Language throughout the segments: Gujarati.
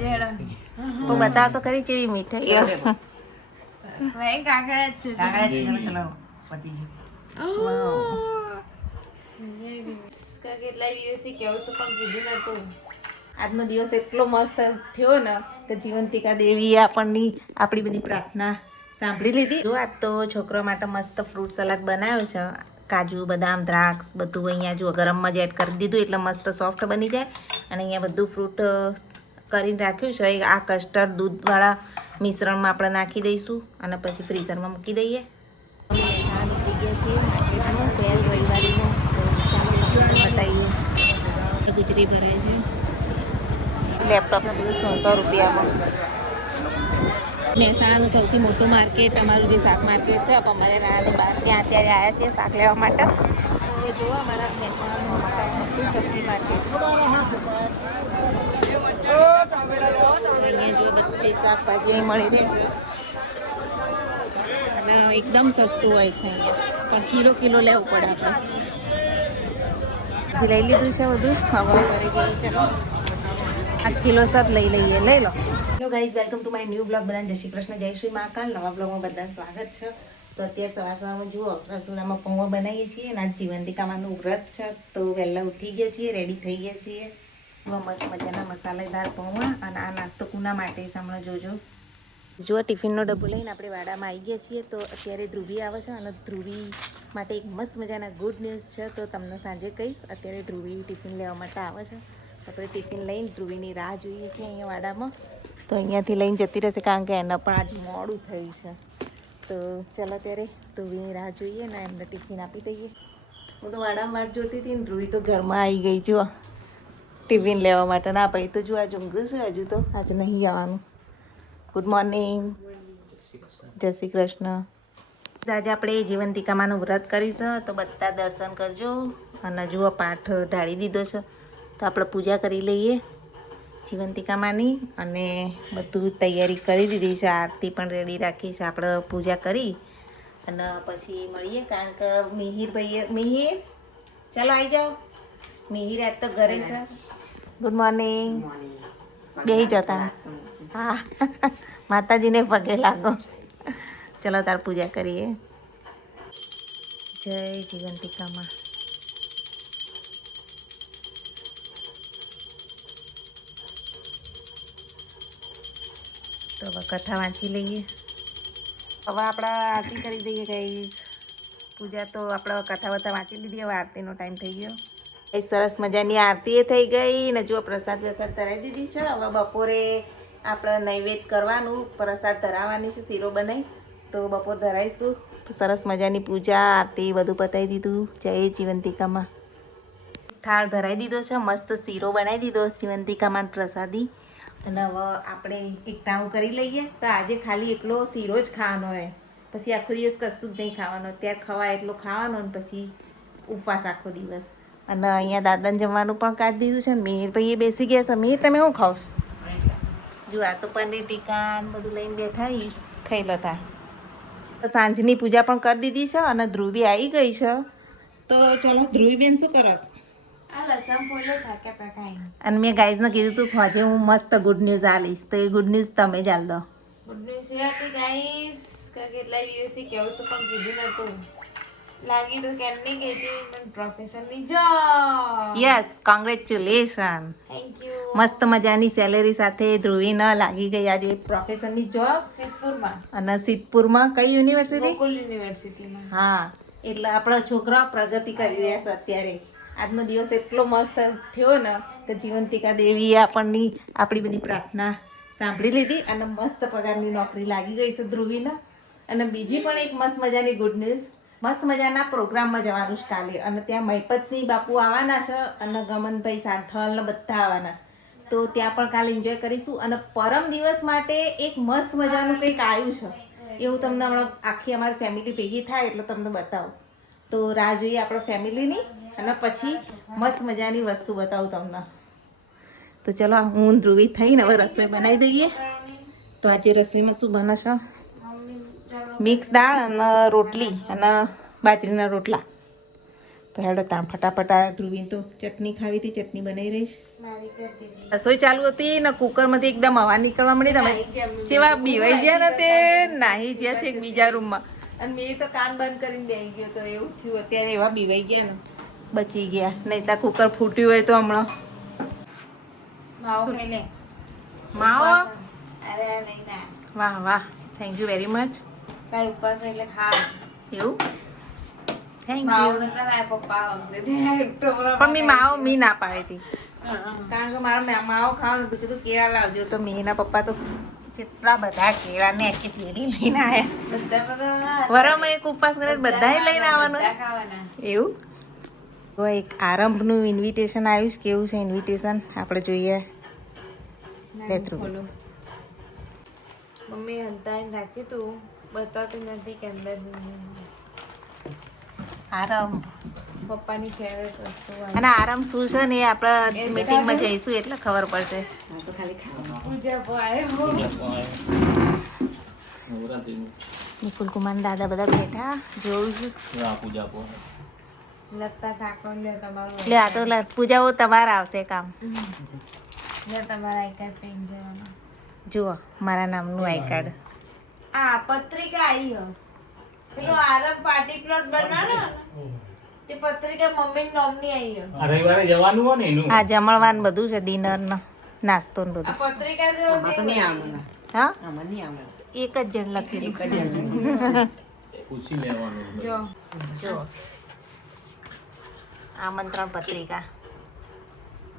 તો બતાવ તો ખરી કેવી મીઠાઈ કેટલા દિવસથી કેવું તો પણ કીધું નતું. આજનો દિવસ એટલો મસ્ત થયો ને કે જીવંતિકા દેવીએ આપણી બધી પ્રાર્થના સાંભળી લીધી. જો આજ તો છોકરો માટે મસ્ત ફ્રૂટ સલાડ બનાવ્યો છે. કાજુ બદામ દ્રાક્ષ બધું અહીંયા જો ગરમમાં જ એડ કરી દીધું એટલે મસ્ત સોફ્ટ બની જાય. અને અહીંયા બધું ફ્રૂટ કરીને રાખ્યું છે. આ કસ્ટર્ડ દૂધવાળા મિશ્રણમાં આપણે નાખી દઈશું અને પછી ફ્રીઝરમાં મૂકી દઈએ. નીકળી ગયા છીએ માર્કેટમાં સેલ રવિવારીનો બતાવીએ. ગુજરી ભરે છે લેપટોપને બધું 100 રૂપિયામાં. મહેસાણાનું સૌથી મોટું માર્કેટ અમારું જે શાક માર્કેટ છે અમારે નાણાની બહાર ત્યાં અત્યારે આવ્યા છીએ શાક લેવા માટે. તો જુઓ અમારા મહેસાણાનું મોટું સબ્જી માર્કેટ. અહીંયા જો બધી શાકભાજી અહીં મળી રહે છે અને એકદમ સસ્તું હોય છે અહીંયા પણ કિલો લેવું પડે આપણે. લઈ લીધું છે બધું હવા કરી ગયું. ચાલો 5 કિલો સત લઈ લઈએ. લઈ લો. Hello guys, welcome to my new blog. બધાને જય શ્રી કૃષ્ણ, જય શ્રી મહાકાલ. નવા બ્લોગમાં બધાને સ્વાગત છે. તો અત્યારે સવારમાં જુઓ રસોડામાં પૌવા બનાવીએ છીએ અને આજ જીવંતિકામાનું વ્રત છે તો વહેલા ઉઠી ગયા છીએ, રેડી થઈ ગયા છીએ. મસ્ત મજાના મસાલેદાર પૌવા. અને આ નાસ્તો કુના માટે છે હમણાં જોજો. જો ટિફિનનો ડબ્બો લઈને આપણે વાડામાં આવી ગયા છીએ. તો અત્યારે ધ્રુવી આવે છે અને ધ્રુવી માટે એક મસ્ત મજાના ગુડ ન્યૂઝ છે તો તમને સાંજે કહીશ. અત્યારે ધ્રુવી ટિફિન લેવા માટે આવે છે. આપણે ટિફિન લઈને ધ્રુવીની રાહ જોઈએ છીએ અહીંયા વાડામાં. તો અહીંયાથી લઈને જતી રહેશે કારણ કે એને પણ આજ મોડું થયું છે. તો ચાલો ત્યારે ધ્રુવીની રાહ જોઈએ ને એમને ટિફિન આપી દઈએ. હું તો વાડામાં વાટ જોતી હતી ને ધ્રુવી તો ઘરમાં આવી ગઈ. જુઓ ટિફિન લેવા માટે. ના ભાઈ તો જો આ ઊંઘું છે હજુ તો આજે નહીં જવાનું. ગુડ મોર્નિંગ, જય શ્રી કૃષ્ણ. આજે આપણે જીવંતિકામાનું વ્રત કરીશું તો બધા દર્શન કરજો. અને જુઓ પાઠ ઢાળી દીધો છે તો આપણે પૂજા કરી લઈએ જીવંતિકામાની. અને બધું તૈયારી કરી દીધી છે. આરતી પણ રેડી રાખી છે. આપણે પૂજા કરી અને પછી મળીએ કારણ કે મિહિર ચાલો આવી જાઓ. મિહિર આજ તો ઘરે છે. Good morning. બેહી જતા હા માતાજીને પગે લાગો. ચલો તાર પૂજા કરીએ. જય જીવંતિકામાં. તો હવે કથા વાંચી લઈએ. હવે આપણે આરતી કરી દઈએ ગાઈઝ. પૂજા તો આપણે કથા વથા વાંચી લીધી. હવે આરતીનો ટાઈમ થઈ ગયો. એ સરસ મજાની આરતી થઈ ગઈ ને જો પ્રસાદ ધરાવી દીધી છે. હવે બપોરે આપણે નૈવેદ્ય કરવાનું, પ્રસાદ ધરાવવાની છે. શીરો બનાવી તો બપોર ધરાવીશું. તો સરસ મજાની પૂજા આરતી બધું પતાવી દીધું. જય જીવંતિકામાં. થાળ ધરાવી દીધો છે. મસ્ત શીરો બનાવી દીધો જીવંતિકામાં પ્રસાદી. અને હવે આપણે એકટાણું કરી લઈએ. તો આજે ખાલી એકલો શીરો જ ખાવાનો હોય, પછી આખો દિવસ કશું જ નહીં ખાવાનું. ત્યારે ખવાય એટલો ખાવાનો ને પછી ઉપવાસ આખો દિવસ. અને અહીંયા દાદાને જમવાનું પણ કાઢી દીધું છે. મિહિર ભાઈએ બેસી ગયા છે. મિહિર તમે શું ખાવ? જો આ તો પનીર ટીકા બધું લઈને બેઠા ખાઈ લો તા. સાંજની પૂજા પણ કરી દીધી છે અને ધ્રુવી આવી ગઈ છે. તો ચલો ધ્રુવીબેન શું કરસ? અને મેં ગાઈઝને કીધું તું આજે હું મસ્ત ગુડ ન્યૂઝ આલીશ તો એ ગુડ ન્યૂઝ તમે જ આલ દો. ગુડ ન્યૂઝ એ હતી ગાઈઝ કે કેટલા દિવસથી કેવું તો પણ કીધું નતું. લાગી તો કેમ નહીં કહેતી મને પ્રોફેસરની job. Yes, congratulation. Thank you. મસ્ત મજાની સેલેરી સાથે ધ્રુવીને લાગી ગઈ આજે પ્રોફેસરની જોબ સિદ્ધપુરમાં. અને સિદ્ધપુરમાં કઈ યુનિવર્સિટી? ગોકુલ યુનિવર્સિટીમાં. હા, એટલે આપણા છોકરા પ્રગતિ કરી રહ્યા છે અત્યારે. આજનો દિવસ એટલો મસ્ત થયો ને કે જીવંતિકા દેવીએ આપણી બધી પ્રાર્થના સાંભળી લીધી અને મસ્ત પગારની નોકરી લાગી ગઈ છે ધ્રુવીને. અને બીજી પણ એક મસ્ત મજાની ગુડ ન્યૂઝ, મસ્ત મજાના પ્રોગ્રામમાં જવાનું છે કાલે. અને ત્યાં મહિપતસિંહ બાપુ આવવાના છે અને ગમનભાઈ સાંથલ ને બધા આવવાના છે. તો ત્યાં પણ કાલે એન્જોય કરીશું. અને પરમ દિવસ માટે એક મસ્ત મજાનું કંઈક આવ્યું છે એવું તમને હમણાં આખી અમારી ફેમિલી ભેગી થાય એટલે તમને બતાવું. તો રાહ જોઈએ આપણે ફેમિલીની અને પછી મસ્ત મજાની વસ્તુ બતાવું તમને. તો ચલો હું ધ્રુવી થઈને હવે રસોઈ બનાવી દઈએ. તો આજે રસોઈમાં શું બને છે? મિક્સ દાળ અને રોટલી અને બાજરીના રોટલા. તો હેડો ત્યાં ફટાફટ આ ધ્રુવીને તો ચટણી ખાવી હતી, ચટણી બનાવી રહીશ. રસોઈ ચાલુ હતી ને કુકરમાંથી એકદમ હવા નીકળવા મળી. તમે જેવા બીવાઈ ગયા ને તે નાહી ગયા છે એક બીજા રૂમમાં, અને મેં તો કાન બંધ કરીને બેસી ગયો તો એવું થયું. અત્યારે એવા બીવાઈ ગયા ને બચી ગયા, નહીં ત્યાં કુકર ફૂટ્યું હોય તો હમણાં માવો ખાઈ લે. માવો. અરે નહીં ના, વાહ વાહ, થેન્ક યુ વેરી મચ. તાર ઉપવાસ એટલે ખાવ. એવું થેન્ક માવો યુ. નતા લાયા પપ્પા વખતે પણ મેં માવો મી ના પાડી હતી, કારણ કે મારા માવો ખાવાનું હતું. કીધું કેળા લાવજો, તો મેના પપ્પા તો કેટલા બધા કેળા ને આખી થેલી લઈને આવ્યા. બધા વરમાં એક ઉપવાસ કરે તો બધાય લઈને આવવાનું ખાવાના. એવું. તો એક આરંભનું ઇન્વિટેશન આવ્યું છે. કેવું છે ઇન્વિટેશન આપણે જોઈએ. ખોલો. મમ્મી હંતાઈને રાખ્યું તું, બતાવતી નથી કે અંદર આરંભ પપ્પાની ફેવરેટ વસ્તુ અને આરંભ શું છે ને એ આપણે મીટિંગમાં જઈશું એટલે ખબર પડશે. પૂજા આવ્યો. નિકુલ કુમાર દાદા બધા બેઠા જોઉં છું. લત્તા ઠાકોર લે તમારું. એટલે આ તો પૂજાઓ તમારે આવશે કામ. લે તમારા આઈ કાર્ડ પેન જવાનું. જુઓ મારા નામનું આઈ કાર્ડ. આ પત્રિકા આવી હ. પેલો આરબ પાર્ટી પ્લોટ બનાવ્યો ને તે પત્રિકા મમ્મી નામની આવી હ. આ રવિવારે જવાનું હોય ને એનું. આ જમણવાન બધું છે, ડિનર ને નાસ્તો ને બધું. આ પત્રિકા જો હા એક જ જણ લખેલું છે. પૂછી લેવાનું. જો જુઓ આમંત્રણ પત્રિકા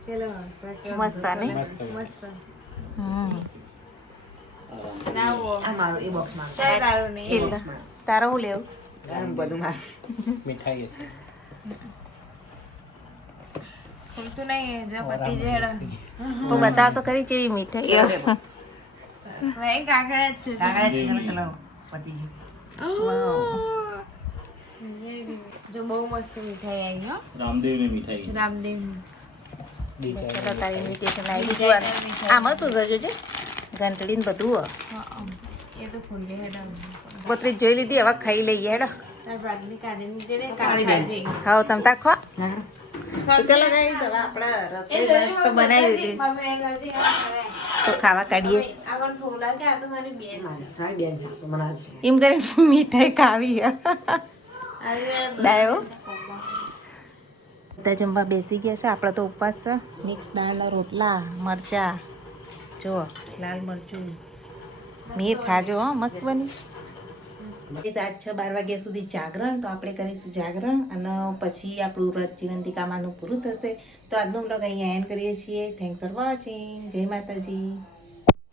ચલો સકે મસ્ત ને. મસ્ત હમ. નાવો આ મારો એ બોક્સ માં ચાલ તારો ને છેલ્લે તારો હું લેવું. મીઠાઈ હશે. ખુલતું નહીં જો પતિ જેડા હું બતાવ તો ખરી કેવી મીઠાઈ. ભાઈ કાકડા જ છે. જો બહુ મસ્ત મીઠાઈ આવી હો. રામદેવની મીઠાઈ. રામદેવ ચલો તારી ઇન્વિટેશન આવી ગયું. આમાં શું થયું છે ઘંટડી ને બધું. એ તો ખુલ્લે હેડા પોતરી જોઈ લીધી, હવે ખાઈ લઈએ હેડો. તાર બાટલી કાઢીને દે ને કાઢી ખાઓ તમ તાર ખો. ચાલો ચલો ગાઈસ હવે આપણે રસોઈ તો બનાવી દીધી, તો ખાવા કાઢીએ. આવન ફોલા કે આ તો મારી બેન છે. એમ કરીને મીઠાઈ ખાવી. ડાયો બધા જમવા બેસી ગયા છે. આપણે તો ઉપવાસ છે. મિક્સ દાળના રોટલા, મરચા, જો લાલ મરચું, મીર ખાજો હો, મસ્ત બની. આજ 6-12 વાગ્યા સુધી જાગરણ, તો આપણે કરીશું જાગરણ અને પછી આપણું વ્રત જીવંતિકામાનું પૂરું થશે. તો આજનો બ્લોગ અહીંયા એન્ડ કરીએ છીએ. Thanks for watching. જય માતાજી.